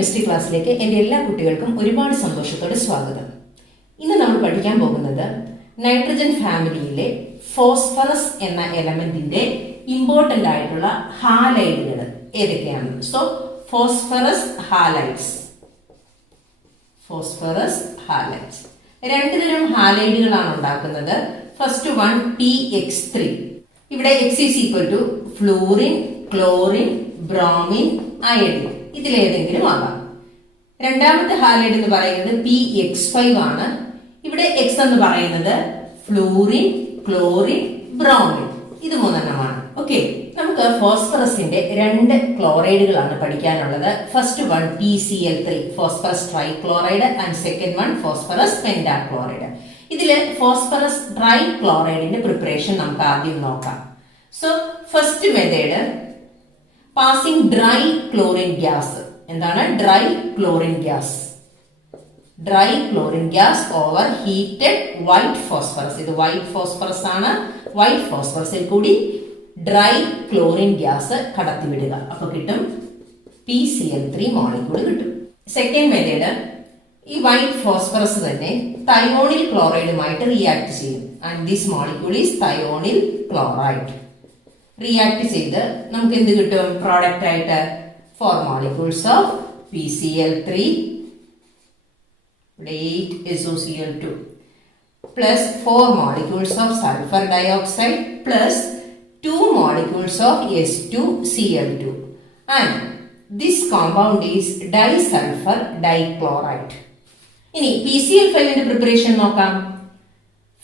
Chemistry ക്ലാസ്സിലേക്ക് എൻ്റെ എല്ലാ കുട്ടികൾക്കും ഒരുപാട് സന്തോഷത്തോടെ സ്വാഗതം. ഇന്ന് നമ്മൾ പഠിക്കാൻ പോകുന്നത് നൈട്രജൻ ഫാമിലിയിലെ ഫോസ്ഫറസ് എന്ന എലമെന്റിന്റെ ഇമ്പോർട്ടന്റ് ആയിട്ടുള്ള ഹാലൈഡുകൾ ഏതൊക്കെയാണ്. So phosphorus halides. രണ്ട് തരം ഹാലൈഡുകളാണ് ഉണ്ടാക്കുന്നത്. First one PX3. ഇവിടെ X is equal to fluorine, chlorine, bromine, iodine. ഇതിലേതെങ്കിലും ആകാം. രണ്ടാമത്തെ ഹാലൈഡ് എന്ന് പറയുന്നത് PX5 ആണ്. ഇവിടെ X എന്ന് പറയുന്നത് ഫ്ലൂറിൻ, ക്ലോറിൻ, ബ്രോമിൻ. ഇത് മൂന്നെണ്ണമാണ്. ഓക്കെ, നമുക്ക് ഫോസ്ഫറസിന്റെ രണ്ട് ക്ലോറൈഡുകളാണ് പഠിക്കാനുള്ളത്. First one PCl3, phosphorus trichloride, and second one phosphorus pentachloride. ഇതില് ഫോസ്ഫറസ് ട്രൈക്ലോറൈഡിന്റെ പ്രിപ്പറേഷൻ നമുക്ക് ആദ്യം നോക്കാം. So first method, passing dry chlorine gas. എന്താണ് dry chlorine gas? Dry chlorine gas over heated white phosphorus. ഇത് വൈറ്റ് ഫോസ്ഫറസ് ആണ്. White ഫോസ്ഫറസിൽ കൂടി ഡ്രൈ ക്ലോറിൻ ഗ്യാസ് കടത്തിവിടുക. അപ്പൊ കിട്ടും PCl3 മോളിക്യൂൾ കിട്ടും. സെക്കൻഡ് മെത്തേഡ്, ഈ വൈറ്റ് ഫോസ്ഫറസ് തന്നെ തയോണിൽ ക്ലോറൈഡുമായിട്ട് റിയാക്ട് ചെയ്യും. And this molecule is thionyl chloride. React ചെയ്ത് നമുക്ക് എന്ത് കിട്ടും? പ്രോഡക്റ്റ് ആയിട്ട് 4 molecules of PCl3, 8SOCl2 plus 4 molecules of sulfur dioxide plus 2 molecules of S2Cl2, and this compound is disulfur dichloride. ഇനി PCl5 ന്റെ പ്രിപ്പറേഷൻ നോക്കാം.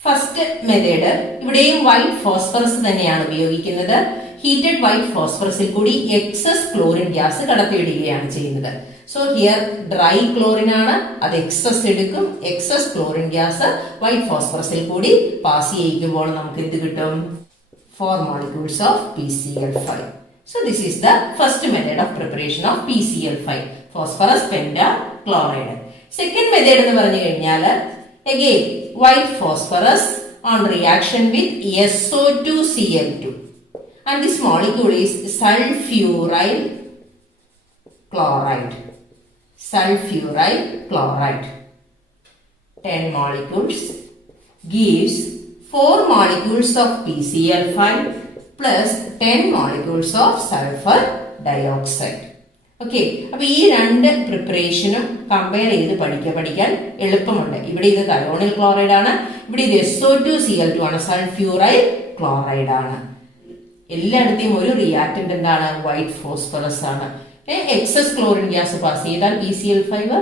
ഫസ്റ്റ് മെത്തേഡ്, ഇവിടെയും white phosphorus തന്നെയാണ് ഉപയോഗിക്കുന്നത്. ഹീറ്റഡ് വൈറ്റ് ഫോസ്ഫറസിൽ കൂടി എക്സസ് ക്ലോറിൻ ഗ്യാസ് കടത്തിവിടുകയാണ് ചെയ്യുന്നത്. സോ ഹിയർ ഡ്രൈ ക്ലോറിൻ ആണ്, അത് എക്സസ് എടുക്കും. എക്സസ് ക്ലോറിൻ ഗ്യാസ് വൈറ്റ് ഫോസ്ഫറസിൽ കൂടി പാസ് ചെയ്യിക്കുമ്പോൾ നമുക്ക് എന്ത് കിട്ടും? 4 molecules of PCl5. So this is the first method of preparation of PCl5, phosphorus pentachloride. Second method എന്ന് പറഞ്ഞു കഴിഞ്ഞാൽ, again white phosphorus on reaction with SO2Cl2, and this molecule is sulfuryl chloride. Sulfuryl chloride, 10 molecules gives 4 molecules of PCl5 plus 10 molecules of sulfur dioxide. Okay, അപ്പൊ ഈ രണ്ട് പ്രിപ്പറേഷനും compare ചെയ്ത് പഠിക്കാൻ എളുപ്പമുണ്ട്. ഇവിടെ ഇത് തയോണിൽ ക്ലോറൈഡ് ആണ്, ഇവിടെ ഇത് SO2Cl2 ആണ്, സൾഫ്യൂറൈൽ ക്ലോറൈഡ് ആണ്. എല്ലായിടത്തെയും ഒരു റിയാക്ടന്റ് എന്താണ്? വൈറ്റ് ഫോസ്ഫറസ് ആണ്. എക്സസ് ക്ലോറിൻ ഗ്യാസ് പാസ് ചെയ്താൽ PCl5,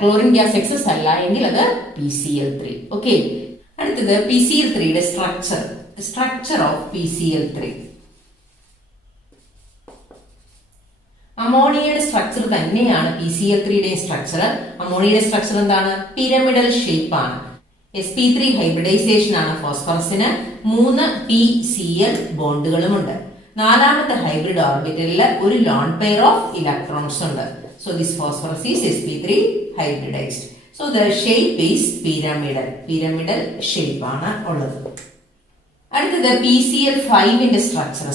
ക്ലോറിൻ ഗ്യാസ് എക്സസ് അല്ല എങ്കിൽ അത് PCl3. ഓക്കെ, അടുത്തത് PCl3യുടെ സ്ട്രക്ചർ ഓഫ് PCl3. അമോണിയയുടെ സ്ട്രക്ചർ തന്നെയാണ് PCl3യുടെയും സ്ട്രക്ചർ. അമോണിയയുടെ സ്ട്രക്ചർ എന്താണ്? പിരമിഡൽ ഷേപ്പ് ആണ്. sp3 ഹൈബ്രിഡൈസേഷൻ ആണ് ഫോസ്ഫറസിന്. 3 PCl ബോണ്ടുകളുമുണ്ട്. നാലാമത്തെ ഹൈബ്രിഡ് ഓർബിറ്റലിൽ ഒരു ലോൺ പെയർ ഓഫ് ഇലക്ട്രോൺസ് ഉണ്ട്. So this phosphorus is sp3 hybridised. So the shape is pyramidal shape ആണ് ഉള്ളത്. അടുത്തത് PCl5ന്റെ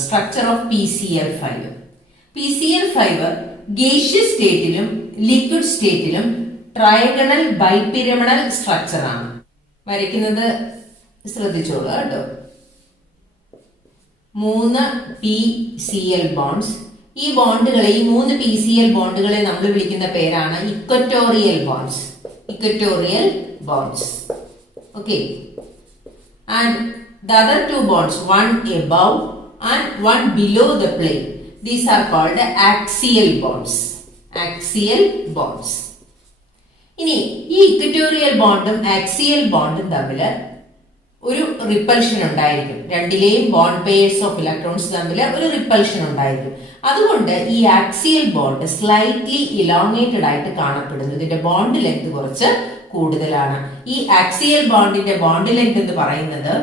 structure of PCl5. PCl5 gaseous സ്റ്റേറ്റിലും ലിക്വിഡ് സ്റ്റേറ്റിലും ട്രയഗണൽ ബൈപിരമിഡൽ സ്ട്രക്ചർ ആണ്. വരയ്ക്കുന്നത് ശ്രദ്ധിച്ചോളൂ കേട്ടോ. 3 PCl ബോണ്ട്സ്. ഈ ബോണ്ടുകളെ, ഈ 3 PCl ബോണ്ടുകളെ നമ്മൾ വിളിക്കുന്ന പേരാണ് equatorial bonds. Okay, and the other 2 bonds, one above and one below the plane, these are called axial bonds. ഇനി ഈ ഇക്വറ്റോറിയൽ ബോണ്ടും ആക്സിയൽ ബോണ്ടും തമ്മിൽ ഒരു റിപ്പൽഷൻ ഉണ്ടായിരിക്കും. രണ്ടിലെയും ബോണ്ട് പെയർസ് ഓഫ് ഇലക്ട്രോൺസ് തമ്മിൽ ഒരു റിപ്പൽഷൻ ഉണ്ടായിരിക്കും. അതുകൊണ്ട് ഈ ആക്സിയൽ ബോണ്ട് സ്ലൈറ്റ്ലി ഇലോങ്ങേറ്റഡ് ആയിട്ട് കാണപ്പെടുന്നു. ഇതിന്റെ ബോണ്ട് ലെങ്ത് കുറച്ച് കൂടുതലാണ്. ഈ ആക്സിയൽ ബോണ്ടിന്റെ ബോണ്ട് ലെങ്ത് എന്ന് പറയുന്നത്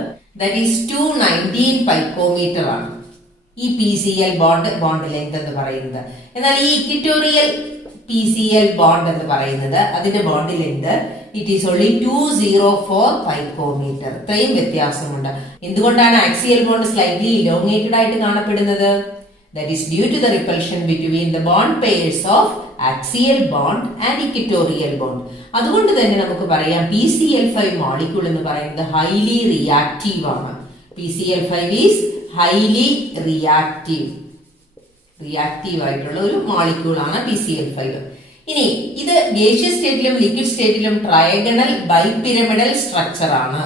that is 219 picometer ആണ്. ഈ PCl ബോണ്ട് ലെങ്ത് എന്ന് പറയുന്നത്. എന്നാൽ ഈ ഇക്വറ്റോറിയൽ PCl ബോണ്ട് എന്ന് പറയുന്നത്, അതിന്റെ bond length it is only 204 picometer. ഇത്രയും വ്യത്യാസമുണ്ട്. എന്തുകൊണ്ടാണ് ആക്സിയൽ ബോണ്ട് സ്ലൈറ്റ്ലി ഇലോങ്ങേറ്റഡ് ആയിട്ട് കാണപ്പെടുന്നത്? That is due to the repulsion between the bond pairs of axial bond and equatorial bond. അതുകൊണ്ട് തന്നെ നമുക്ക് പറയാം PCl5 മോളിക്യൂൾ എന്ന് പറയുന്നത് ഹൈലി റിയാക്റ്റീവ് ആണ്. PCl5 ഈസ് ഹൈലി റിയാക്റ്റീവ് ആയിട്ടുള്ള ഒരു മോളിക്യൂൾ ആണ് PCl5. ഇനി ഇത് ഗേഷ്യസ് സ്റ്റേറ്റിലും ലിക്വിഡ് സ്റ്റേറ്റിലും ട്രയഗണൽ ബൈപിരമിഡൽ സ്ട്രക്ചർ ആണ്.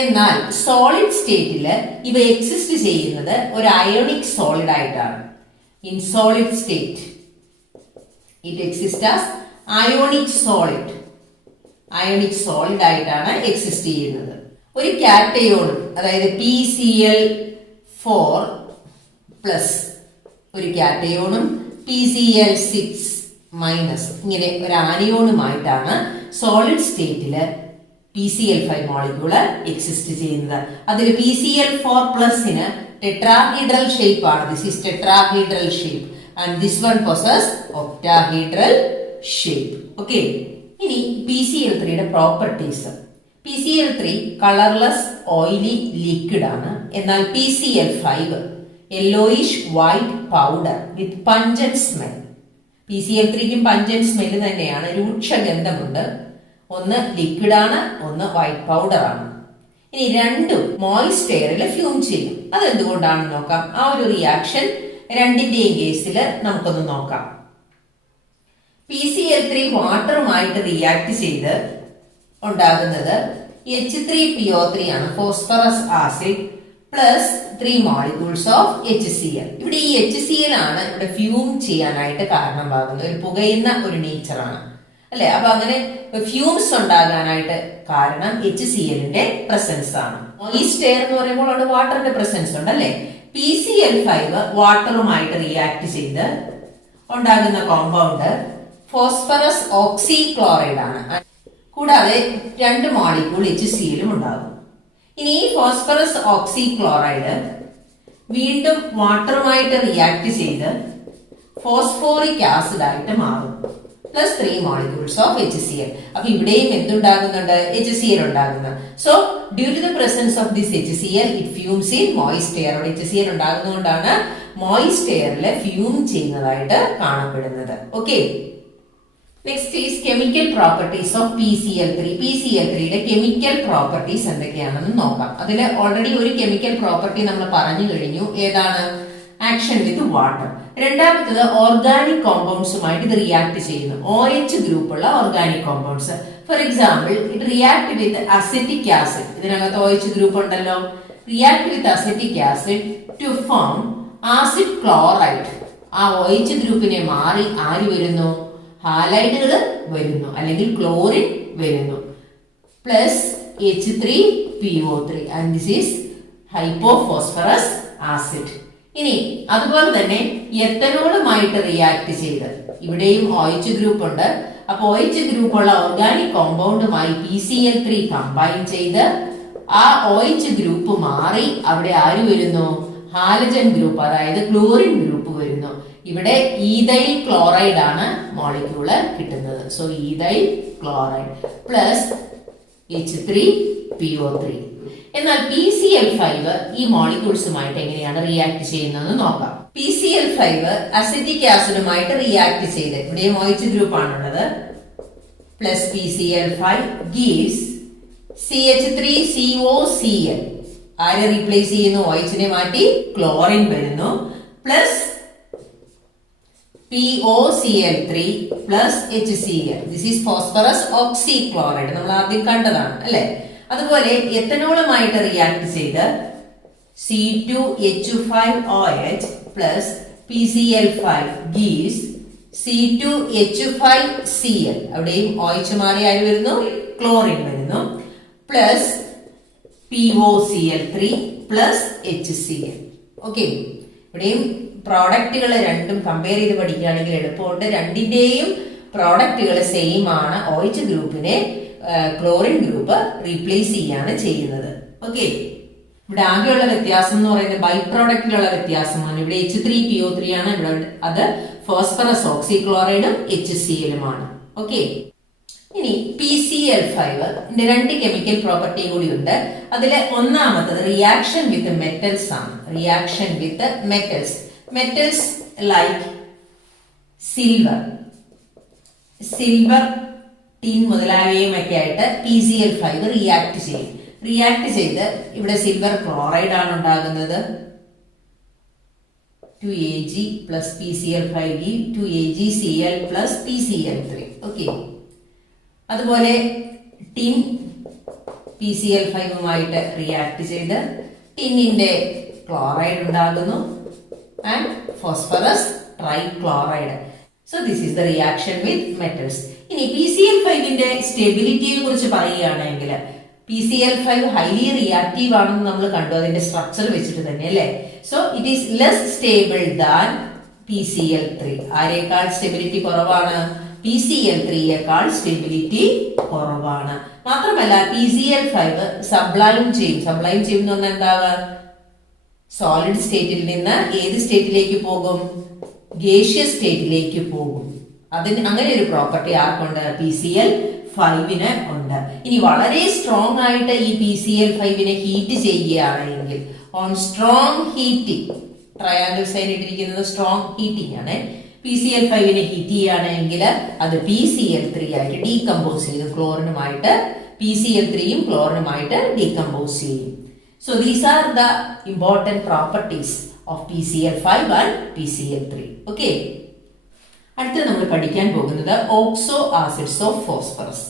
എന്നാൽ സോളിഡ് സ്റ്റേറ്റില് ഇവ എക്സിസ്റ്റ് ചെയ്യുന്നത് ഒരു അയോണിക് സോളിഡ് ആയിട്ടാണ്. In solid state it exist as ionic solid ആയിട്ടാണ് എക്സിസ്റ്റ് ചെയ്യുന്നത്. ഒരു കാറ്റയോണും അതായത് PCl4 പ്ലസ് ഒരു കാറ്റയോണും PCl6 മൈനസ് ഇങ്ങനെ ഒരു ആനിയോണുമായിട്ടാണ് സോളിഡ് സ്റ്റേറ്റില് PCl5 മോളിക്യൂള് എക്സിസ്റ്റ് ചെയ്യുന്നത്. അതിൽ PCl4 പ്ലസിന് ടെട്രാഹീഡ്രൽ ഷേപ്പ് ആണ്. This is tetrahedral shape and this one possesses octahedral shape. Okay, ഇനി PCl3യുടെ properties. PCl3 colourless oily liquid ആണ്. എന്നാൽ PCl5 yellowish white powder with pungent smell. PCl3ക്കും പഞ്ചന്റ് സ്മെല് തന്നെയാണ്, രൂക്ഷഗന്ധമുണ്ട്. ഒന്ന് ലിക്വിഡ് ആണ്, ഒന്ന് വൈറ്റ് പൗഡർ ആണ്. ഇനി രണ്ടും മോയിസ്റ്റ് എയറിൽ ഫ്യൂം ചെയ്യും. അതെന്തുകൊണ്ടാണെന്ന് നോക്കാം. ആ ഒരു റിയാക്ഷൻ രണ്ടിന്റെയും കേസിൽ നമുക്കൊന്ന് നോക്കാം. PCl3 വാട്ടറുമായിട്ട് റിയാക്ട് ചെയ്ത് ഉണ്ടാകുന്നത് H3PO3 ആണ്, phosphorus acid plus 3 molecules of HCl. ഇവിടെ ഈ HCl ആണ് ഇവിടെ ഫ്യൂം ചെയ്യാനായിട്ട് കാരണമാകുന്നത്. ഒരു പുകയുന്ന ഒരു നേച്ചറാണ് അല്ലെ. അപ്പൊ അങ്ങനെ ഫ്യൂംസ് ഉണ്ടാകാനായിട്ട് കാരണം HClന്റെ പ്രസൻസ് ആണ്. മോയിസ്റ്റ് എയർ എന്ന് പറയുമ്പോൾ അവിടെ വാട്ടറിന്റെ പ്രസൻസ് ഉണ്ട് അല്ലെ. PCl5 വാട്ടറുമായിട്ട് റിയാക്ട് ചെയ്ത് ഉണ്ടാകുന്ന കോമ്പൗണ്ട് ഫോസ്ഫറസ് ഓക്സിക്ലോറൈഡ് ആണ്. കൂടാതെ 2 മോളിക്യൂൾ HClലും ഉണ്ടാകും. ഇനി ഈ ഫോസ്ഫറസ് ഓക്സിക്ലോറൈഡ് വീണ്ടും വാട്ടറുമായിട്ട് റിയാക്ട് ചെയ്ത് ഫോസ്ഫോറിക് ആസിഡ് ആയിട്ട് മാറും, പ്ലസ് 3 മോളിക്യൂൾസ് ഓഫ് HCl. അപ്പൊ ഇവിടെയും എന്തുണ്ടാകുന്നുണ്ട്? HCl ഉണ്ടാകുന്നു. So due to the presence of this HCl it fumes in moist air. അവിടെ HCl ഉണ്ടാകുന്നതുകൊണ്ടാണ് മോയിസ്റ്റ് എയറിൽ ഫ്യൂം ചെയ്യുന്നതായിട്ട് കാണപ്പെടുന്നത്. Okay, next is chemical properties of PCl3. PCl3യുടെ കെമിക്കൽ പ്രോപ്പർട്ടീസ് എന്തൊക്കെയാണെന്ന് നോക്കാം. അതിൽ ഓൾറെഡി ഒരു കെമിക്കൽ പ്രോപ്പർട്ടി നമ്മൾ പറഞ്ഞു കഴിഞ്ഞു. ഏതാണ്? Action with water. രണ്ടാമത്തത് ഓർഗാനിക് കോമ്പൗണ്ട്സുമായിട്ട് ഇത് റിയാക്ട് ചെയ്യുന്നു. OH ഗ്രൂപ്പുള്ള organic compounds. For example it react with acetic acid. ഇതിനകത്ത് OH ഗ്രൂപ്പ് ഉണ്ടല്ലോ. React with acetic acid to form acid chloride. ആ OH ഗ്രൂപ്പിനെ മാറി ആര് വരുന്നു? ഹാലൈഡുകൾ വരുന്നു, അല്ലെങ്കിൽ ക്ലോറിൻ വരുന്നു. Plus H3PO3 and this is hypophosphorous acid. ഇനി അതുപോലെ തന്നെ എത്തനോളുമായിട്ട് റിയാക്ട് ചെയ്ത് ഇവിടെയും OH ഗ്രൂപ്പ് ഉണ്ട്. അപ്പൊ OH ഗ്രൂപ്പുള്ള ഓർഗാനിക് കോമ്പൗണ്ടുമായി PCl3 കമ്പൈൻ ചെയ്ത് ആ OH ഗ്രൂപ്പ് മാറി അവിടെ ആര് വരുന്നു? ഹാലജൻ ഗ്രൂപ്പ്, അതായത് ക്ലോറിൻ ഗ്രൂപ്പ് വരുന്നു. ഇവിടെ ഈഥൈൽ ക്ലോറൈഡ് ആണ് മോളിക്യൂള് കിട്ടുന്നത്. So ethyl chloride plus H3PO3. എന്നാൽ PCl5 ഈ മോളിക്യൂൾസുമായിട്ട് എങ്ങനെയാണ് റിയാക്ട് ചെയ്യുന്നത് നോക്കാം. PCl5 അസറ്റിക് ആസിഡുമായിട്ട് റിയാക്ട് ചെയ്ത് ഇവിടെയും OH ഗ്രൂപ്പ് ആണുള്ളത്. Plus PCl5 gives CH3COCl. ആരെ റീപ്ലേസ് ചെയ്യുന്നു? OH നെ മാറ്റി ക്ലോറിൻ വരുന്നു. Plus POCl3 plus HCl. This is phosphorus oxychloride. നമ്മൾ ആദ്യം കണ്ടതാണ് അല്ലെ. അതുപോലെ എത്തനോളുമായിട്ട് റിയാക്ട് ചെയ്ത് C2H5OH plus PCl5 gives C2H5Cl. അവിടെയും OH മാറി ആര് വരുന്നു? ക്ലോറിൻ വരുന്നു. Plus POCl3 plus HCl. Okay, ഇവിടെയും പ്രോഡക്റ്റുകൾ രണ്ടും കമ്പയർ ചെയ്ത് പഠിക്കുകയാണെങ്കിൽ എളുപ്പമുണ്ട്. രണ്ടിന്റെയും പ്രോഡക്റ്റുകൾ സെയിം ആണ്. OH ഗ്രൂപ്പിനെ ക്ലോറിൻ ഗ്രൂപ്പ് റീപ്ലേസ് ചെയ്യാണ് ചെയ്യുന്നത്. ഓക്കെ, ഇവിടെ ആകെയുള്ള വ്യത്യാസം എന്ന് പറയുന്നത് ബൈ പ്രോഡക്റ്റിലുള്ള വ്യത്യാസമാണ്. ഇവിടെ H3PO3 ആണ്, ഇവിടെ അത് ഫോസ്ഫറസ് ഓക്സിക്ലോറൈഡും HClലുമാണ്. ഓക്കെ, ഇനി PCl5 രണ്ട് കെമിക്കൽ പ്രോപ്പർട്ടി കൂടി ഉണ്ട്. അതിലെ ഒന്നാമത്തത് റിയാക്ഷൻ വിത്ത് മെറ്റൽസ് ആണ്. Reaction with metals. Metals like silver, tin മുതലായവയുമൊക്കെ ആയിട്ട് PCl5 റിയാക്ട് ചെയ്യും. റിയാക്ട് ചെയ്ത് ഇവിടെ സിൽവർ ക്ലോറൈഡ് ആണ് ഉണ്ടാകുന്നത്. 2Ag plus PCl5 2AgCl plus PCl3. Okay, അതുപോലെ ടിൻ PCl5 റിയാക്ട് ചെയ്ത് ടിന്നിന്റെ ക്ലോറൈഡ് ഉണ്ടാകുന്നു and phosphorus trichloride. So this is the reaction with metals. ഇനി PCl5 സ്റ്റെബിലിറ്റിയെ കുറിച്ച് പറയുകയാണെങ്കിൽ PCl5 ഹൈലി റിയാക്റ്റീവ് ആണെന്ന് നമ്മൾ കണ്ടു അതിന്റെ സ്ട്രക്ചർ വെച്ചിട്ട് തന്നെ അല്ലേ. So it is less stable than PCl3. ആരേക്കാൾ സ്റ്റെബിലിറ്റി കുറവാണ്? PCl3യേക്കാൾ സ്റ്റെബിലിറ്റി കുറവാണ്. മാത്രമല്ല PCl5 സബ്ലൈം ചെയ്യും എന്ന് പറഞ്ഞാൽ എന്താവുക? സോളിഡ് സ്റ്റേറ്റിൽ നിന്ന് ഏത് സ്റ്റേറ്റിലേക്ക് പോകും? ഗേഷ്യസ് സ്റ്റേറ്റിലേക്ക് പോകും. അതിന് അങ്ങനെ ഒരു പ്രോപ്പർട്ടി ആർക്കുണ്ട്? PCl5 ഉണ്ട്. ഇനി വളരെ സ്ട്രോങ് ആയിട്ട് ഈ PCl5 ഹീറ്റ് ചെയ്യുകയാണെങ്കിൽ, on strong heating, triangle sign ഇട്ടിരിക്കുന്നത് സ്ട്രോങ് ഹീറ്റിംഗ് ആണ്. PCl5 ഹീറ്റ് ചെയ്യുകയാണെങ്കിൽ അത് PCl3 ആയിട്ട് ഡീകമ്പോസ് ചെയ്യും. PCl3യും ക്ലോറിനുമായിട്ട് ഡീകമ്പോസ് ചെയ്യും. So these are the important properties of PCl5 and PCl3. Okay. അടുത്ത നമ്മൾ പഠിക്കാൻ പോകുന്നത് oxo acids of phosphorus.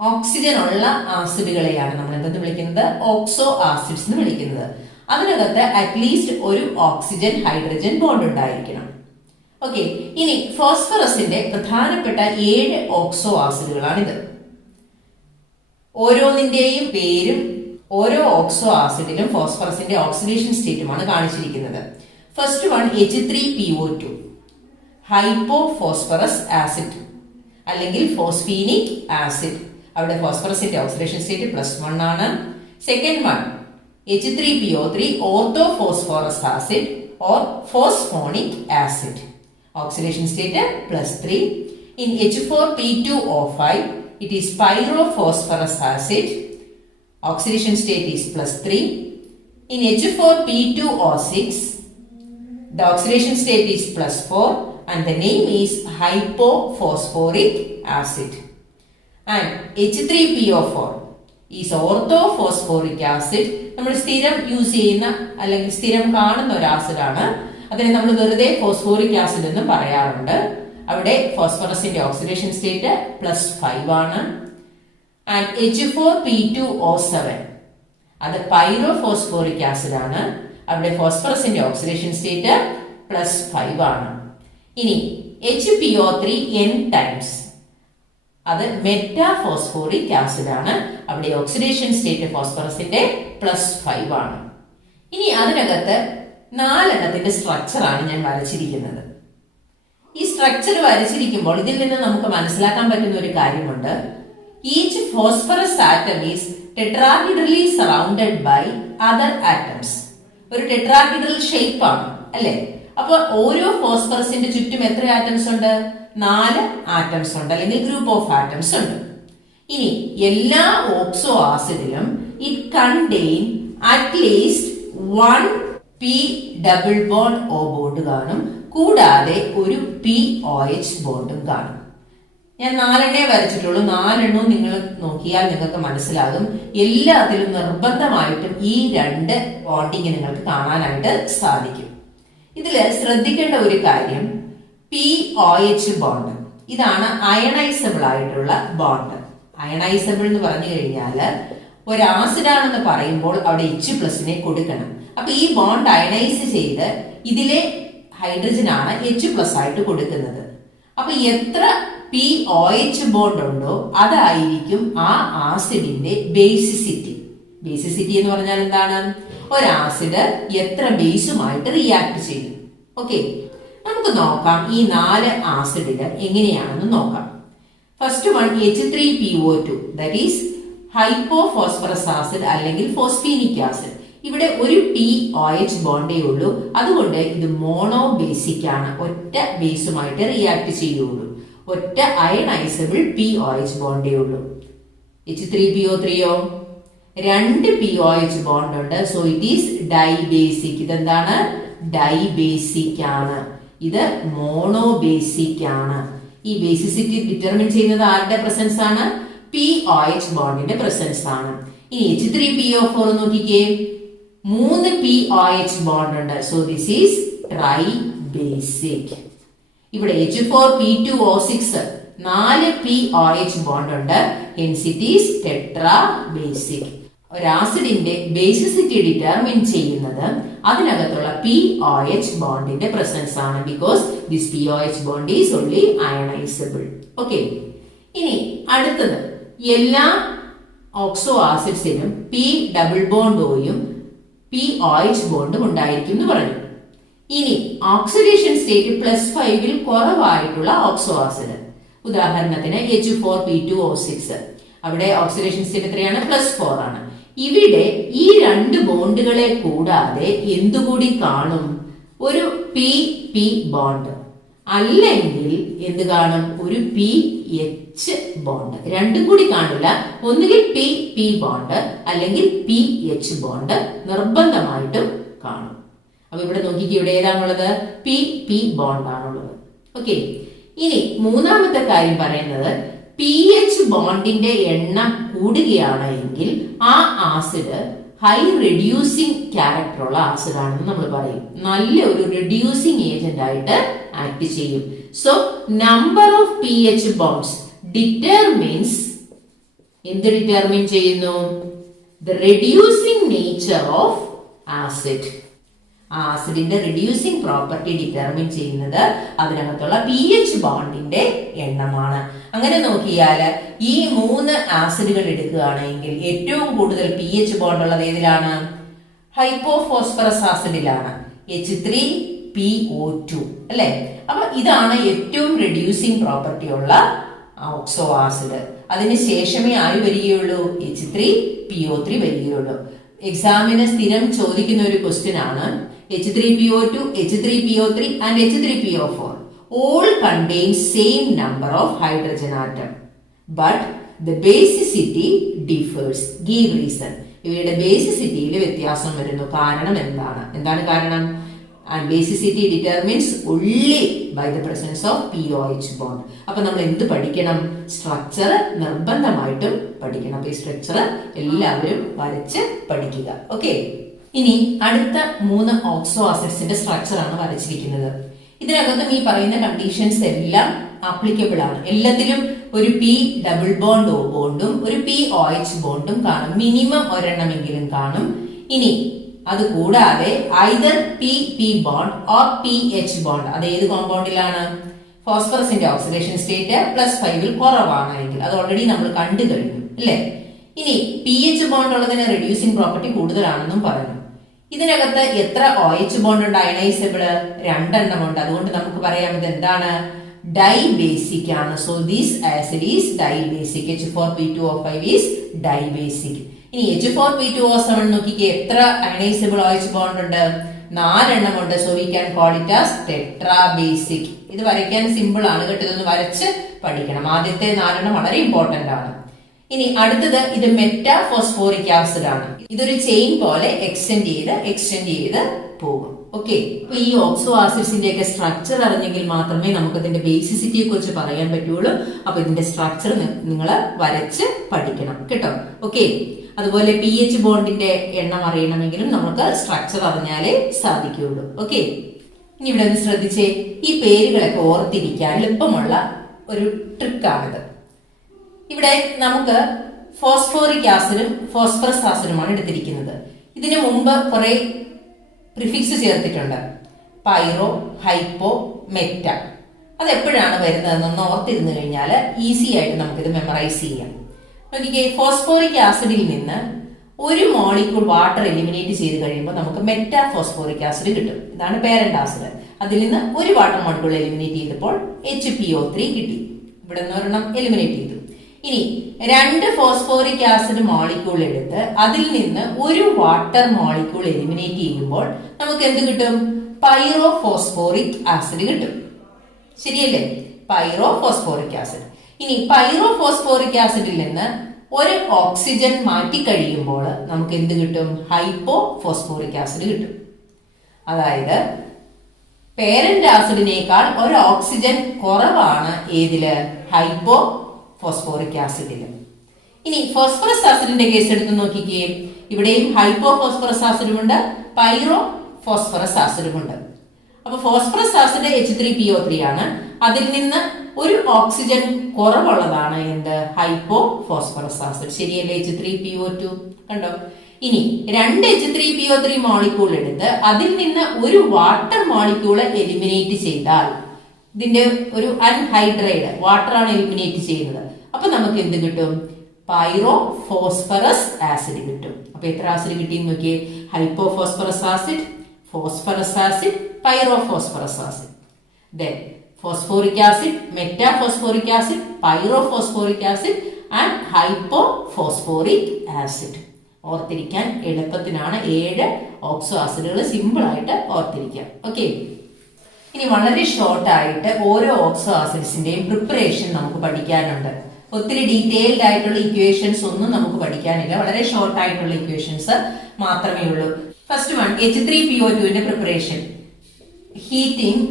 Oxygen ഉള്ള ആസിഡുകളെയാണ് നമ്മൾ എന്തെന്ന് വിളിക്കുന്നത്? ഓക്സോ ആസിഡ്സ് എന്ന് വിളിക്കുന്നത്. അതിനകത്ത് അറ്റ്ലീസ്റ്റ് ഒരു ഓക്സിജൻ ഹൈഡ്രജൻ ബോണ്ട് ഉണ്ടായിരിക്കണം. ഓക്കെ, ഇനി ഫോസ്ഫറസിന്റെ പ്രധാനപ്പെട്ട 7 ഓക്സോ ആസിഡുകളാണിത്. ഓരോന്നിന്റെയും പേരും ഓരോ ഓക്സോ ആസിഡിലും ഫോസ്ഫറസിന്റെ ഓക്സിഡേഷൻ സ്റ്റേറ്റുമാണ് കാണിച്ചിരിക്കുന്നത്. First one H3PO2, hypo phosphorus acid അല്ലെങ്കിൽ ഫോസ്ഫീനിക് ആസിഡ്. അവിടെ ഫോസ്ഫറസിന്റെ ഓക്സിഡേഷൻ സ്റ്റേറ്റ് +1 ആണ്. Second one H3PO3, orthophosphorous acid or phosphonic acid, oxidation state +3. In H4P2O5, it is pyrophosphorus acid, oxidation state is +3. In H4P2O6, the oxidation state is +4 and the name is hypophosphoric acid. And H3PO4 is orthophosphoric acid. നമ്മൾ സ്ഥിരം use ചെയ്യുന്ന അല്ലെങ്കിൽ സ്ഥിരം കാണുന്ന ഒരു ആസിഡാണ്. അതിനെ നമ്മൾ വെറുതെ ഫോസ്ഫോറിക് ആസിഡ് എന്ന് പറയാറുണ്ട്. അവിടെ ഫോസ്ഫറസിന്റെ ഓക്സിഡേഷൻ സ്റ്റേറ്റ് +5 ആണ്. ആൻഡ് H4P2O7 അത് പൈറോഫോസ്ഫോറിക് ആസിഡ് ആണ്. അവിടെ ഫോസ്ഫറസിന്റെ ഓക്സിഡേഷൻ സ്റ്റേറ്റ് +5 ആണ്. ഇനി HPO3 n ടൈംസ് അത് മെറ്റാഫോസ്ഫോറിക് ആസിഡ് ആണ്. അവിടെ ഓക്സിഡേഷൻ സ്റ്റേറ്റ് ഫോസ്ഫറസിന്റെ +5 ആണ്. ഇനി അതിനകത്ത് 4 എണ്ണത്തിന്റെ സ്ട്രക്ചർ ആണ് ഞാൻ വരച്ചിരിക്കുന്നത്. ഈ സ്ട്രക്ചർ വരച്ചിരിക്കുമ്പോൾ ഇതിൽ നിന്ന് നമുക്ക് മനസ്സിലാക്കാൻ പറ്റുന്ന ഒരു കാര്യമുണ്ട്. Each phosphorus atom is tetrahedrally surrounded by other atoms. ഒരു ടെട്രാഹീഡ്രൽ ഷേപ്പ് ആണ് അല്ലെ. അപ്പൊ ഓരോ ഫോസ്ഫറസിന്റെ ചുറ്റും എത്ര ആറ്റംസ് ഉണ്ട്? 4 ആറ്റംസ് ഉണ്ട് അല്ലെങ്കിൽ ഗ്രൂപ്പ് ഓഫ് ആറ്റംസ് ഉണ്ട്. ഇനി എല്ലാ ഓക്സോ ആസിഡിലും it contain at least 1 P double bond O bond കാണും. കൂടാതെ ഒരു POH ബോണ്ടും കാണും. ഞാൻ 4 വരച്ചിട്ടുള്ളൂ. 4 നിങ്ങൾ നോക്കിയാൽ നിങ്ങൾക്ക് മനസ്സിലാകും. എല്ലാത്തിലും നിർബന്ധമായിട്ടും ഈ 2 ബോണ്ടിങ് നിങ്ങൾക്ക് കാണാനായിട്ട് സാധിക്കും. ഇതില് ശ്രദ്ധിക്കേണ്ട ഒരു കാര്യം POH ബോണ്ട്, ഇതാണ് അയണൈസബിൾ ആയിട്ടുള്ള ബോണ്ട്. അയണൈസബിൾ എന്ന് പറഞ്ഞു കഴിഞ്ഞാൽ ഒരു ആസിഡാണെന്ന് പറയുമ്പോൾ അവിടെ H+ കൊടുക്കണം. അപ്പൊ ഈ ബോണ്ട് അയണൈസ് ചെയ്ത് ഇതിലെ ഹൈഡ്രജൻ ആണ് H+ ആയിട്ട് കൊടുക്കുന്നത്. അപ്പൊ എത്ര POH ബോണ്ട് ഉണ്ടോ അതായിരിക്കും ആ ആസിഡിന്റെ ബേസിസിറ്റി. ബേസിസിറ്റി എന്ന് പറഞ്ഞാൽ എന്താണ്? ഒരു ആസിഡ് എത്ര ബേസുമായിട്ട് റിയാക്ട് ചെയ്യും. ഓക്കെ, നമുക്ക് നോക്കാം ഈ 4 ആസിഡില് എങ്ങനെയാണെന്ന് നോക്കാം. First one H3PO2, that is hypophosphorous acid അല്ലെങ്കിൽ ഫോസ്ഫീനിക് ആസിഡ്. ഇവിടെ ഒരു POH ബോണ്ടേ ഉള്ളൂ. അതുകൊണ്ട് ഇത് മോണോ ബേസിക് ആണ്. ഒറ്റ ബേസുമായിട്ട് റിയാക്ട് ചെയ്യുള്ളൂ. ഒറ്റ അയണൈസബിൾ POH ബോണ്ടേ ഉള്ളൂ. H3PO3യോ രണ്ട് POH ബോണ്ട് ഉണ്ട്. So it is dibasic. ഇതെന്താണ്? ഡൈബേസിക് ആണ്. ഇത് മോണോബേസിക് ആണ്. ഈ ബേസിസിറ്റി ഡിറ്റർമിൻ ചെയ്യുന്നത് ആരുടെ പ്രസൻസ് ആണ്? POH ബോണ്ടിന്റെ പ്രസൻസ് ആണ്. ഇനി H3PO4 നോക്കിക്കേ, 3 POH ബോണ്ട് ഉണ്ട്. So this is tribasic. ഇവിടെ H4P2O6 4 POH ബോണ്ട് ഉണ്ട്. Hence it is tetrabasic. ഒരു ആസിഡിന്റെ ബേസിസിറ്റി ഡിറ്റർമിൻ ചെയ്യുന്നത് അതിനകത്തുള്ള POH ബോണ്ടിന്റെ പ്രസൻസ് ആണ്. Because this POH bond is only ionisable. Okay, ഇനി അടുത്തത്, എല്ലാ ഓക്സോ ആസിഡ്സിനും P ഡബിൾ ബോണ്ട് ഓയും POH ബോണ്ടും ഉണ്ടായിരിക്കും എന്ന് പറഞ്ഞു. ഇനി ഓക്സിഡേഷൻ സ്റ്റേറ്റ് +5 കുറവായിട്ടുള്ള ഓക്സോ ആസിഡ്, ഉദാഹരണത്തിന് H4P2O6, അവിടെ ഓക്സിഡേഷൻ സ്റ്റേറ്റ് എത്രയാണ്? +4 ആണ്. ഇവിടെ ഈ രണ്ട് ബോണ്ടുകളെ കൂടാതെ എന്തുകൂടി കാണും? ഒരു PP ബോണ്ട്, അല്ലെങ്കിൽ എന്ത് കാണും? ഒരു PH ബോണ്ട്. രണ്ടും കൂടി കാണില്ല. ഒന്നുകിൽ PP ബോണ്ട് അല്ലെങ്കിൽ PH ബോണ്ട് നിർബന്ധമായിട്ടും കാണും. അപ്പൊ ഇവിടെ നോക്കിക്ക്, ഇവിടെ ഏതാണുള്ളത്? PP ബോണ്ട് ആണുള്ളത്. ഓക്കെ, ഇനി മൂന്നാമത്തെ കാര്യം പറയുന്നത്, PH ബോണ്ടിന്റെ എണ്ണം കൂടുകയാണ് എങ്കിൽ ആ ആസിഡ് ഹൈ റെഡ്യൂസിങ് ക്യാരക്ടർ ഉള്ള ആസിഡ് ആണെന്ന് നമ്മൾ പറയും. നല്ല ഒരു റെഡ്യൂസിങ് ഏജന്റ് ആയിട്ട് ആക്ട് ചെയ്യും. So number of PH bonds determines, എന്ത് ഡിറ്റർമിൻ ചെയ്യുന്നു? The reducing nature of acid. ആസിഡിന്റെ റെഡ്യൂസിങ് പ്രോപ്പർട്ടി ഡിറ്റർമിൻ ചെയ്യുന്നത് അതിനകത്തുള്ള PH ബോണ്ടിന്റെ എണ്ണമാണ്. അങ്ങനെ നോക്കിയാൽ ഈ 3 ആസിഡുകൾ എടുക്കുകയാണെങ്കിൽ ഏറ്റവും കൂടുതൽ PH ബോണ്ട് ഉള്ളത് ഏതിലാണ്? ഹൈപ്പോഫോസ്ഫറസ് ആസിഡിലാണ്, H3PO2 അല്ലെ. അപ്പൊ ഇതാണ് ഏറ്റവും റെഡ്യൂസിങ് പ്രോപ്പർട്ടി ഉള്ള ഓക്സോ ആസിഡ്. അതിന് ശേഷമേ ആര് വരികയുള്ളൂ? H3PO3 വരികയുള്ളൂ. എക്സാമിന് സ്ഥിരം ചോദിക്കുന്ന ഒരു ക്വസ്റ്റ്യൻ ആണ്, H3PO2, H3PO3 and H3PO4 all contain same number of hydrogen atom, but the basicity differs. Give reason. ഇവയുടെ ബേസിസിറ്റിയിൽ വ്യത്യാസം വരുന്നു. കാരണം എന്താണ്? എന്താണ് കാരണം? And basicity determines only by the presence of POH bond. അപ്പൊ നമ്മൾ എന്ത് പഠിക്കണം? സ്ട്രക്ചർ നിർബന്ധമായിട്ടും പഠിക്കണം. അപ്പൊ ഈ സ്ട്രക്ചർ എല്ലാവരും വരച്ച് പഠിക്കുക. ഓക്കെ, ഇനി അടുത്ത 3 ഓക്സോ ആസിഡ്സിന്റെ സ്ട്രക്ചർ ആണ് വരച്ചിരിക്കുന്നത്. ഇതിനകത്തും ഈ പറയുന്ന കണ്ടീഷൻസ് എല്ലാം ആപ്ലിക്കബിൾ ആണ്. എല്ലാത്തിലും ഒരു P ഡബിൾ ബോണ്ട് O ബോണ്ടും ഒരു POH ബോണ്ടും കാണും. മിനിമം ഒരെണ്ണമെങ്കിലും കാണും. ഇനി അത് കൂടാതെ either PP bond or PH bond, അത് ഏത് കോമ്പൗണ്ടിലാണ്? ഫോസ്ഫറസിന്റെ ഓക്സിഡേഷൻ സ്റ്റേറ്റ് +5 കുറവാണ് എങ്കിൽ, അത് ഓൾറെഡി നമ്മൾ കണ്ടു കഴിഞ്ഞു അല്ലെ. ഇനി PH ബോണ്ട് ഉള്ളതിന് റെഡ്യൂസിംഗ് പ്രോപ്പർട്ടി കൂടുതലാണെന്നും പറഞ്ഞു. ഇതിനകത്ത് എത്ര OH ബോണ്ട് ഉണ്ട്? അയണൈസബിള് 2 എണ്ണം ഉണ്ട്. അതുകൊണ്ട് നമുക്ക് പറയാം ഇത് എന്താണ്? ഡൈബേസിക് ആണ്. So this acid is dibasic. H4P2O5 is dibasic. ഇനി H4P2O7 നോക്കിക്കേ, എത്ര അയണൈസബിൾ OH ബോണ്ട് ഉണ്ട്? 4 എണ്ണം ഉണ്ട്. So we can call it as tetrabasic. ഇത് വരയ്ക്കാൻ സിമ്പിൾ ആണ് കേട്ടോ, ഇതൊന്ന് വരച്ച് പഠിക്കണം. ആദ്യത്തെ 4 എണ്ണം വളരെ ഇമ്പോർട്ടന്റ് ആണ്. ഇനി അടുത്തത്, ഇത് മെറ്റാഫോസ്ഫോറിക് ആസിഡ് ആണ്. ഇതൊരു ചെയിൻ പോലെ എക്സ്റ്റെൻഡ് ചെയ്ത് പോകും. ഓക്കെ, അപ്പൊ ഈ ഓക്സോ ആസിഡ്സിന്റെ ഒക്കെ സ്ട്രക്ചർ അറിഞ്ഞെങ്കിൽ മാത്രമേ നമുക്ക് ഇതിന്റെ ബേസിസിറ്റിയെ കുറിച്ച് പറയാൻ പറ്റുള്ളൂ. അപ്പൊ ഇതിന്റെ സ്ട്രക്ചർ നിങ്ങൾ വരച്ച് പഠിക്കണം കേട്ടോ. ഓക്കെ, അതുപോലെ PH ബോണ്ടിന്റെ എണ്ണം അറിയണമെങ്കിലും നമുക്ക് സ്ട്രക്ചർ അറിഞ്ഞാലേ സാധിക്കുകയുള്ളൂ. ഓക്കെ, ഇനി ഇവിടെ ഒന്ന് ശ്രദ്ധിച്ചേ, ഈ പേരുകളൊക്കെ ഓർത്തിരിക്കാൻ എളുപ്പമുള്ള ഒരു ട്രിക്കാണിത്. ഇവിടെ നമുക്ക് ഫോസ്ഫോറിക് ആസിഡും ഫോസ്ഫറസ് ആസിഡുമാണ് എടുത്തിരിക്കുന്നത്. ഇതിനു മുമ്പ് കുറെ പ്രിഫിക്സ് ചേർത്തിട്ടുണ്ട്, പൈറോ, ഹൈപ്പോ, മെറ്റ. അത് എപ്പോഴാണ് വരുന്നതെന്നൊന്ന് ഓർത്തിരുന്നു കഴിഞ്ഞാൽ ഈസി ആയിട്ട് നമുക്കിത് മെമ്മറൈസ് ചെയ്യാം. നോക്കിക്കേ, ഫോസ്ഫോറിക് ആസിഡിൽ നിന്ന് ഒരു മോളിക്യൂൾ വാട്ടർ എലിമിനേറ്റ് ചെയ്ത് കഴിയുമ്പോൾ നമുക്ക് മെറ്റാഫോസ്ഫോറിക് ആസിഡ് കിട്ടും. ഇതാണ് പേരന്റ് ആസിഡ്. അതിൽ നിന്ന് ഒരു വാട്ടർ മോളിക്യൂൾ എലിമിനേറ്റ് ചെയ്തപ്പോൾ HPO3 കിട്ടി. ഇവിടെ നിന്ന് ഒരെണ്ണം എലിമിനേറ്റ് ചെയ്തു. ഇനി 2 ഫോസ്ഫോറിക് ആസിഡ് മോളിക്യൂൾ എടുത്ത് അതിൽ നിന്ന് ഒരു വാട്ടർ മോളിക്യൂൾ എലിമിനേറ്റ് ചെയ്യുമ്പോൾ നമുക്ക് എന്ത് കിട്ടും? പൈറോ ഫോസ്ഫോറിക് ആസിഡ് കിട്ടും. ശരിയല്ലേ? Pyro phosphoric acid. ഇനി പൈറോ ഫോസ്ഫോറിക് ആസിഡിൽ നിന്ന് ഒരു ഓക്സിജൻ മാറ്റി കഴിയുമ്പോൾ നമുക്ക് എന്ത് കിട്ടും? ഹൈപ്പോ ഫോസ്ഫോറിക് ആസിഡ് കിട്ടും. അതായത് പേരന്റ് ആസിഡിനേക്കാൾ ഒരു ഓക്സിജൻ കുറവാണ് ഏതില്? Hypo phosphoric ആസിഡില്. ഇനി ഫോസ്ഫറസ് ആസിഡിന്റെ കേസ് എടുത്ത് നോക്കിക്കേ. ഇവിടെയും ഹൈപ്പോ ഫോസ്ഫറസ് ആസിഡുമുണ്ട്, പൈറോ ഫോസ്ഫറസ് ആസിഡുമുണ്ട്. അപ്പൊ ഫോസ്ഫറസ് ആസിഡ് H3PO3 ആണ്. അതിൽ നിന്ന് ഒരു ഓക്സിജൻ കുറവുള്ളതാണ് എന്ത്? Hypo phosphorus acid. ശരിയല്ലേ? H3PO2 കണ്ടോ? ഇനി 2 H3PO3 മോളിക്യൂൾ എടുത്ത് അതിൽ നിന്ന് ഒരു വാട്ടർ മോളിക്യൂള് എലിമിനേറ്റ് ചെയ്താൽ, ഇതിന്റെ ഒരു അൺഹൈഡ്രേറ്റ് വാട്ടർ ആണ് എലിമിനേറ്റ് ചെയ്യുന്നത്, അപ്പൊ നമുക്ക് എന്ത് കിട്ടും? പൈറോ ഫോസ്ഫറസ് ആസിഡ് കിട്ടും. അപ്പൊ എത്ര ആസിഡ് കിട്ടിയെന്ന് നോക്കിയേ. Hypo phosphorus acid, phosphorous acid, pyro phosphorus acid. Then phosphoric acid, meta phosphoric acid, pyro phosphoric acid and hypo phosphoric acid. ഓർത്തിരിക്കാൻ എളുപ്പത്തിനാണ് 7 ഓക്സോ ആസിഡുകൾ സിമ്പിൾ ആയിട്ട് ഓർത്തിരിക്കാം. ഓക്കെ, ഇനി വളരെ ഷോർട്ട് ആയിട്ട് ഓരോ ഓക്സോ ആസിഡ്സിന്റെയും പ്രിപ്പറേഷൻ നമുക്ക് പഠിക്കാനുണ്ട്. ഒത്തിരി ഡീറ്റെയിൽഡ് ആയിട്ടുള്ള ഇക്വേഷൻസ് ഒന്നും നമുക്ക് പഠിക്കാനില്ല, വളരെ ഷോർട്ട് ആയിട്ടുള്ള ഇക്വേഷൻസ് മാത്രമേ ഉള്ളൂ. First one, H3PO2 preparation. Heating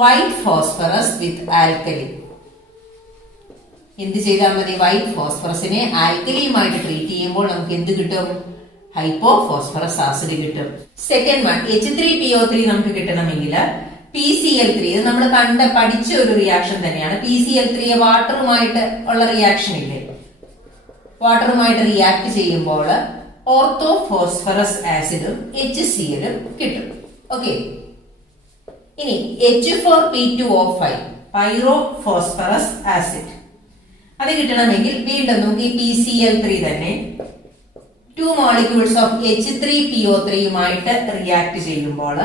white phosphorus with alkali. എന്ത് ചെയ്താൽ മതി? വൈറ്റ് ഫോസ്ഫറസിനെ ആൽക്കലിയുമായിട്ട് ട്രീറ്റ് ചെയ്യുമ്പോൾ നമുക്ക് എന്ത് കിട്ടും? ഹൈപ്പോ ഫോസ്ഫറസ് ആസിഡ് കിട്ടും. സെക്കൻഡ് വൺ, H3PO3 നമുക്ക് കിട്ടണമെങ്കിൽ PCl3, ഇത് നമ്മൾ പഠിച്ച ഒരു റിയാക്ഷൻ തന്നെയാണ്. PCl3 വാട്ടറുമായിട്ട് ഉള്ള റിയാക്ഷൻ ഇല്ലേ, വാട്ടറുമായിട്ട് റിയാക്ട് ചെയ്യുമ്പോൾ ഓർത്തോ ഫോസ്ഫറസ് ആസിഡും HCl കിട്ടും. ഓക്കെ, ഇനി H4P2O5 പൈറോ ഫോസ്ഫറസ് ആസിഡ്, അത് കിട്ടണമെങ്കിൽ വീണ്ടും നമുക്ക് ഈ PCl3 തന്നെ 2 മോളിക്യൂൾസ് ഓഫ് H3PO3യുമായിട്ട് റിയാക്ട് ചെയ്യുമ്പോൾ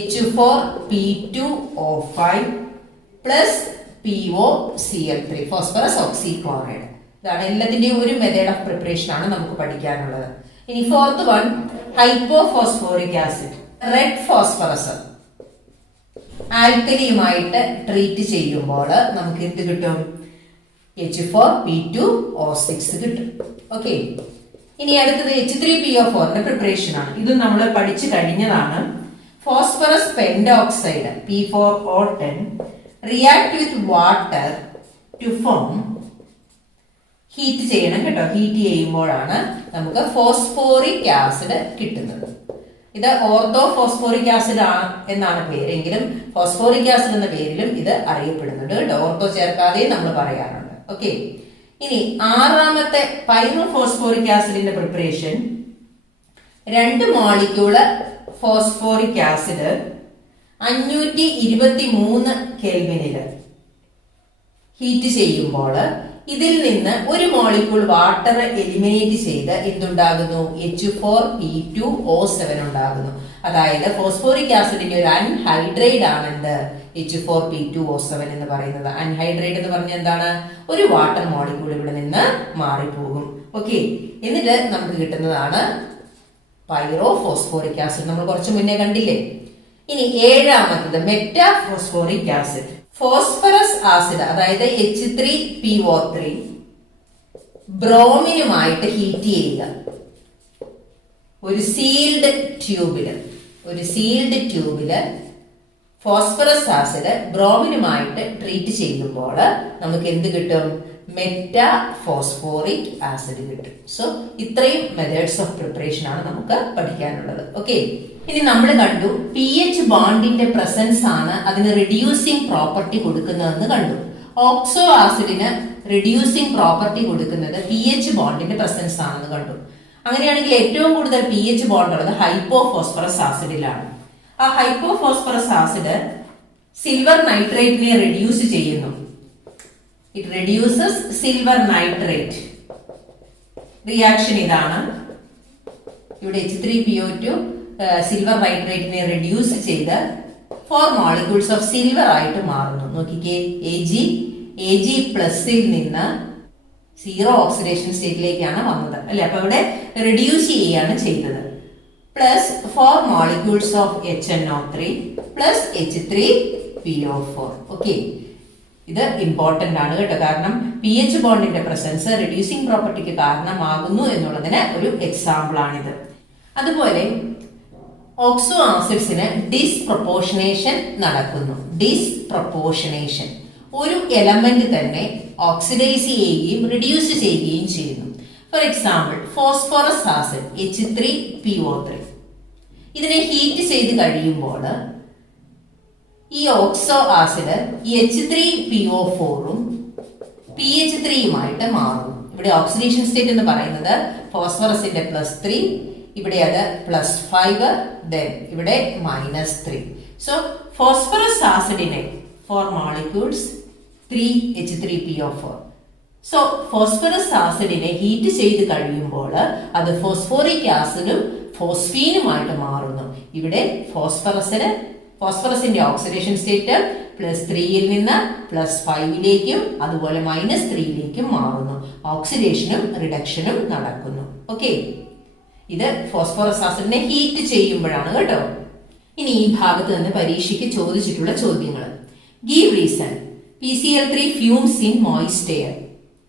H4P2O5 plus POCl3 phosphorus oxychloride. ഇതാണ് എല്ലാത്തിന്റെയും ഒരു മെത്തേഡ് ഓഫ് പ്രിപ്പറേഷൻ ആണ് നമുക്ക് പഠിക്കാനുള്ളത്. ഇനി fourth one, hypo phosphoric acid. Red phosphorus ആൽക്കലിയുമായിട്ട് ട്രീറ്റ് ചെയ്യുമ്പോൾ നമുക്ക് എന്ത് കിട്ടും? H4P2O6 കിട്ടും. ഓക്കെ, ഇനി അടുത്തത് H3PO4 പ്രിപ്പറേഷൻ ആണ്. ഇത് നമ്മൾ പഠിച്ചു കഴിഞ്ഞതാണ്. Phosphorus pentoxide P4O10 react with water to form. Heat ചെയ്യണം കേട്ടോ. ഹീറ്റ് ചെയ്യുമ്പോഴാണ് നമുക്ക് ഫോസ്ഫോറിക് ആസിഡ് കിട്ടുന്നത്. ഇത് ഓർത്തോ ഫോസ്ഫോറിക് ആസിഡ് എന്നാണ് പേരെങ്കിലും ഫോസ്ഫോറിക് ആസിഡ് എന്ന പേരിലും ഇത് അറിയപ്പെടുന്നുണ്ട് കേട്ടോ. ഓർത്തോ ചേർക്കാതെ നമ്മൾ പറയാറുണ്ട്. ഓക്കെ, ഇനി ആറാമത്തെ പൈറോ ഫോസ്ഫോറിക് ആസിഡിന്റെ പ്രിപ്പറേഷൻ. 2 മോളിക്യൂള് ഫോസ്ഫോറിക് ആസിഡ് 523 കെൽവിനില് ഹീറ്റ് ചെയ്യുമ്പോൾ ഇതിൽ നിന്ന് ഒരു മോളിക്യൂൾ വാട്ടർ എലിമിനേറ്റ് ചെയ്ത് എന്തുണ്ടാകുന്നു? H4P2O7 ഉണ്ടാകുന്നു. അതായത് ഫോസ്ഫോറിക് ആസിഡിന്റെ ഒരു അൺഹൈഡ്രേറ്റ് ആണ് എന്ത്? H4P2O7 എന്ന് പറയുന്നത്. അൺഹൈഡ്രേറ്റ് എന്ന് പറഞ്ഞാൽ എന്താണ്? ഒരു വാട്ടർ മോളിക്യൂൾ ഇവിടെ നിന്ന് മാറിപ്പോകും. ഓക്കെ, എന്നിട്ട് നമുക്ക് കിട്ടുന്നതാണ് പൈറോ ഫോസ്ഫോറിക് ആസിഡ്. നമ്മൾ കുറച്ച് മുന്നേ കണ്ടില്ലേ. ഇനി ഏഴാമത്തത് meta phosphoric acid. Phosphorous acid അതായത് H3PO3 ബ്രോമിനുമായിട്ട് ഹീറ്റ് ചെയ്യുക. ഒരു സീൽഡ് ട്യൂബില് ഫോസ്ഫറസ് ആസിഡ് ബ്രോമിനുമായിട്ട് ട്രീറ്റ് ചെയ്യുമ്പോൾ നമുക്ക് എന്ത് കിട്ടും? മെറ്റാ ഫോസ്ഫോറിക് ആസിഡ് കിട്ടും. സോ ഇത്രയും മെത്തേഡ്സ് ഓഫ് പ്രിപ്പറേഷൻ ആണ് നമുക്ക് പഠിക്കാനുള്ളത്. ഓക്കെ, ഇനി നമ്മൾ കണ്ടു pH ബോണ്ടിന്റെ പ്രസൻസ് ആണ് അതിന് റിഡ്യൂസിംഗ് പ്രോപ്പർട്ടി കൊടുക്കുന്നതെന്ന് കണ്ടു. ഓക്സോ ആസിഡിന് റിഡ്യൂസിംഗ് പ്രോപ്പർട്ടി കൊടുക്കുന്നത് pH ബോണ്ടിന്റെ പ്രസൻസ് ആണെന്ന് കണ്ടു. അങ്ങനെയാണെങ്കിൽ ഏറ്റവും കൂടുതൽ pH ബോണ്ട് ഉള്ളത് ഹൈപ്പോ ഫോസ്ഫറസ് ആസിഡിലാണ്. ആ ഹൈപ്പോ ഫോസ്ഫറസ് ആസിഡ് സിൽവർ നൈട്രേറ്റിനെ റെഡ്യൂസ് ചെയ്യുന്നു. It reduces silver nitrate. Reaction ഇതാണ്. ഇവിടെ H3PO2 സിൽവർ നൈട്രേറ്റിനെ റെഡ്യൂസ് ചെയ്ത് 4 മോളിക്യൂൾസ് ഓഫ് സിൽവർ ആയിട്ട് മാറുന്നു. നോക്കിക്കേ, Ag പ്ലസിൽ നിന്ന് 0 ഓക്സിഡേഷൻ സ്റ്റേറ്റിലേക്കാണ് വന്നത് അല്ലെ. അപ്പൊ ഇവിടെ റെഡ്യൂസ് ചെയ്യാണ് ചെയ്തത്. Plus 4 molecules of HNO3 plus H3PO4. Okay, ഇത് ഇമ്പോർട്ടന്റ് ആണ് കേട്ടോ, കാരണം pH ബോണ്ടിന്റെ പ്രസൻസ് റെഡ്യൂസിംഗ് പ്രോപ്പർട്ടിക്ക് കാരണമാകുന്നു എന്നുള്ളതിന് ഒരു എക്സാമ്പിൾ ആണിത്. അതുപോലെ ഓക്സോ ആസിഡ്സിന് ഡിസ്പ്രൊപ്പോർഷനേഷൻ നടക്കുന്നു. ഡിസ്പ്രൊപ്പോർഷനേഷൻ ഒരു എലമെന്റ് തന്നെ ഓക്സിഡൈസ് ചെയ്യുകയും റിഡ്യൂസ് ചെയ്യുകയും ചെയ്യുന്നു. For example phosphorus acid H3PO3 ഇതിനെ ഹീറ്റ് ചെയ്ത് കഴിയുമ്പോൾ ഈ ഓക്സോ ആസിഡ് H3PO4ഉം PH3യുമായിട്ട് മാറും. ഇവിടെ ഓക്സിഡേഷൻ സ്റ്റേറ്റ് എന്ന് പറയുന്നത് ഫോസ്ഫറസിന്റെ +3, ഇവിടെ അത് +5, ദെൻ ഇവിടെ -3. സോ ഫോസ്ഫറസ് ആസിഡിനെ 4 മോളിക്യൂൾസ് 3H3PO4. സോ ഫോസ്ഫറസ് ആസിഡിനെ ഹീറ്റ് ചെയ്ത് കഴിയുമ്പോൾ അത് ഫോസ്ഫോറിക് ആസിഡും ഫോസ്ഫീനുമായിട്ട് മാറുന്നു. ഇവിടെ ഫോസ്ഫറസിന്റെ ഓക്സിഡേഷൻ സ്റ്റേറ്റ് +3യിൽ നിന്ന് +5ലേക്കും അതുപോലെ -3ലേക്കും മാറുന്നു. ഓക്സിഡേഷനും റിഡക്ഷനും നടക്കുന്നു. ഓക്കെ, ഇത് ഫോസ്ഫറസ് ആസിഡിനെ ഹീറ്റ് ചെയ്യുമ്പോഴാണ് കേട്ടോ. ഇനി ഈ ഭാഗത്ത് നിന്ന് പരീക്ഷയ്ക്ക് ചോദിച്ചിട്ടുള്ള ചോദ്യങ്ങൾ. Give reason PCl3 fumes in moist air.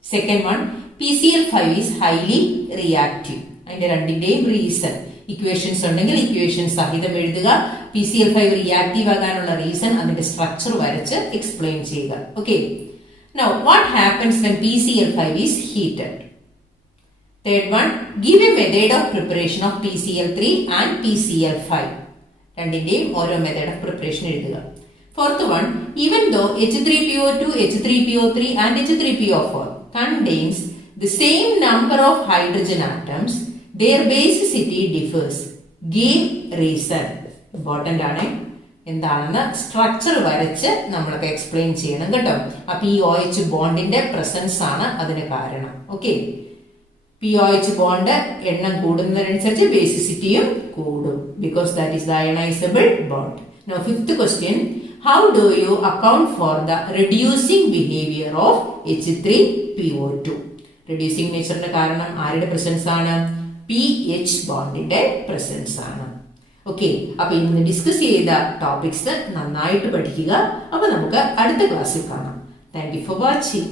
Second one PCl5 is highly reactive. അതിന്റെ രണ്ടിന്റെയും റീസൺ ഇക്വേഷൻസ് ഉണ്ടെങ്കിൽ ഇക്വേഷൻ സഹിതം എഴുതുക. PCl5 റിയാക്റ്റീവ് ആകാനുള്ള റീസൺ അതിന്റെ സ്ട്രക്ചർ വരച്ച് എക്സ്പ്ലെയിൻ ചെയ്യുക. Okay, now what happens when PCl5 is heated. Third one give A method of preparation of PCl3 and PCl5. രണ്ടിന്റെയും ഓരോ മെത്തേഡ് ഓഫ് പ്രിപ്പറേഷൻ എഴുതുക. Fourth one even though H3PO2, H3PO3 and H3PO4 contains the same number of hydrogen atoms, their basicity differs. Give reason. Important ആണ്. എന്താണെന്ന് structure വരച്ച് നമ്മളൊക്കെ explain ചെയ്യണം കേട്ടോ. അപ്പൊ ഈ OH ബോണ്ടിന്റെ പ്രസൻസ് ആണ് അതിന് കാരണം. ഓക്കെ, POH ബോണ്ട് എണ്ണം കൂടുന്നതിനനുസരിച്ച് ബേസിസിറ്റിയും കൂടും. Because that is the ionizable bond. Now fifth question, how do you account for the reducing behavior of H3PO2? Reducing നേച്ചറിന്റെ കാരണം ആരുടെ പ്രസൻസ് ആണ്? PH ബോണ്ടിന്റെ പ്രസൻസ് ആണ്. ഓക്കെ, അപ്പൊ ഇന്ന് ഡിസ്കസ് ചെയ്ത ടോപ്പിക്സ് നന്നായിട്ട് പഠിക്കുക. അപ്പൊ നമുക്ക് അടുത്ത ക്ലാസ്സിൽ കാണാം. Thank you for watching.